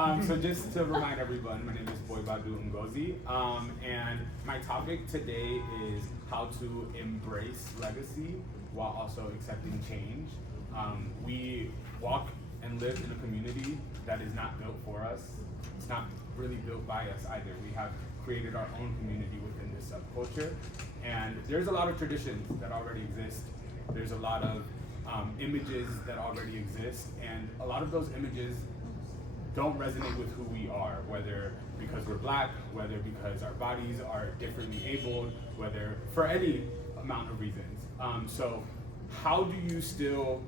So just to remind everyone, my name is Badu Ngozi, and my topic today is how to embrace legacy while also accepting change. We walk and live in a community that is not built for us. It's not really built by us either. We have created our own community within this subculture, and there's a lot of traditions that already exist. There's a lot of images that already exist, and a lot of those images don't resonate with who we are, whether because we're black, whether because our bodies are differently abled, whether for any amount of reasons. So how do you still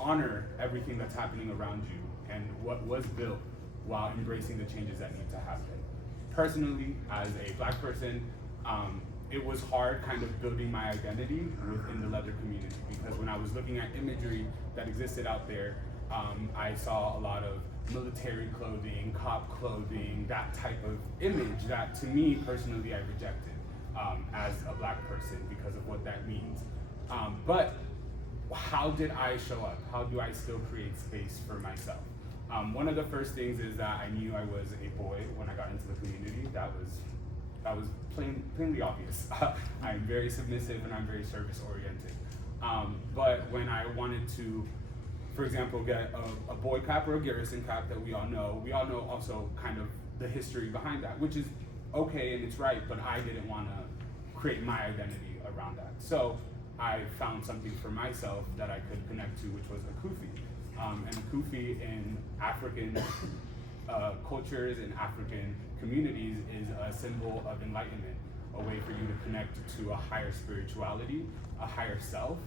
honor everything that's happening around you and what was built while embracing the changes that need to happen? Personally, as a black person, it was hard kind of building my identity within the leather community, because when I was looking at imagery that existed out there, I saw a lot of military clothing, cop clothing, that type of image that to me personally I rejected as a black person because of what that means. But how did I show up? How do I still create space for myself? One of the first things is that I knew I was a boy when I got into the community. That was plainly obvious. I'm very submissive and I'm very service oriented. But when I wanted to, for example, get a boy cap or a garrison cap that we all know also kind of the history behind that, which is okay and it's right, but I didn't want to create my identity around that. So I found something for myself that I could connect to, which was a kufi. And a kufi in African cultures and African communities is a symbol of enlightenment, a way for you to connect to a higher spirituality, a higher self.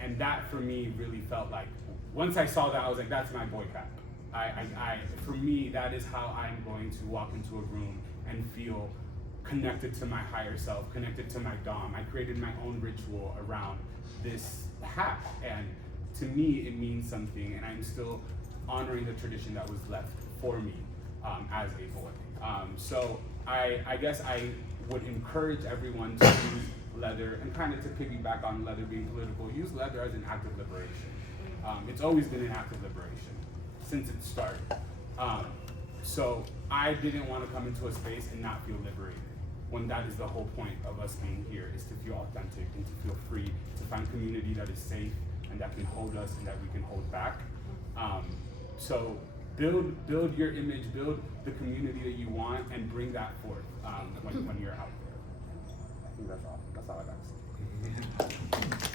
And that for me really felt like, once I saw that, I was like, that's my boy cap. For me, that is how I'm going to walk into a room and feel connected to my higher self, connected to my dom. I created my own ritual around this hat, and to me, it means something, and I'm still honoring the tradition that was left for me as a boy. So I guess I would encourage everyone to use leather, and kind of to piggyback on leather being political, use leather as an act of liberation. It's always been an act of liberation since it started. So I didn't want to come into a space and not feel liberated, when that is the whole point of us being here, is to feel authentic and to feel free, to find community that is safe and that can hold us and that we can hold back. So build your image, build the community that you want, and bring that forth when you're out there. I think that's all I got to say.